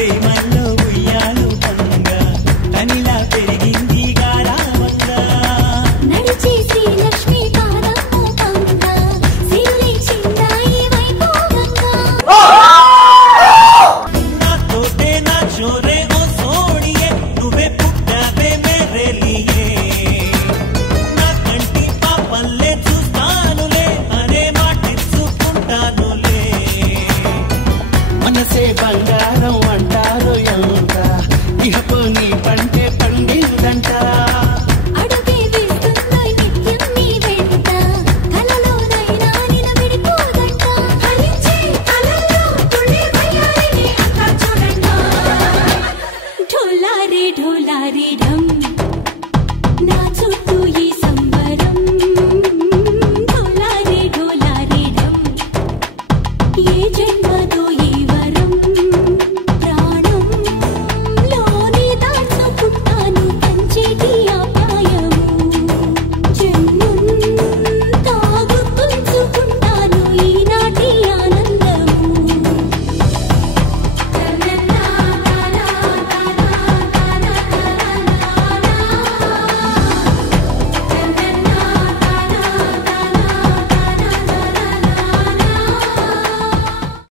ప్రేమల్లో ఉయ్యాలు పంగా తనిలా పెరిగింది గారావంగా నడిచే శ్రీలక్ష్మి పాదము పంగా సిరులై చిందాయి వైభోగంగా నా తోటే నా చోరే ఓ సోడియే నువ్వే పుట్టావే మేరే లియే నా కంటి పాపల్లే చూస్తానులే అనే మాటిచ్చుకుంటానులే మనసే బంగారం అంటారు ఎంత ఇహపు నీ పంటే పండిందంట అడుగే వేస్తుందో నిత్యం నీ వెంట కలలోనైనా నిలబడిపోదంట హరించే కలల్లో తుళ్ళే వయ్యారిని అక్క చూడంట ఢోలారే ఢోలారే ఢమ్ నా చుట్టూ ఈ సంబరం ఢోలారే ఢోలారే ఢమ్ ఏ జన్మ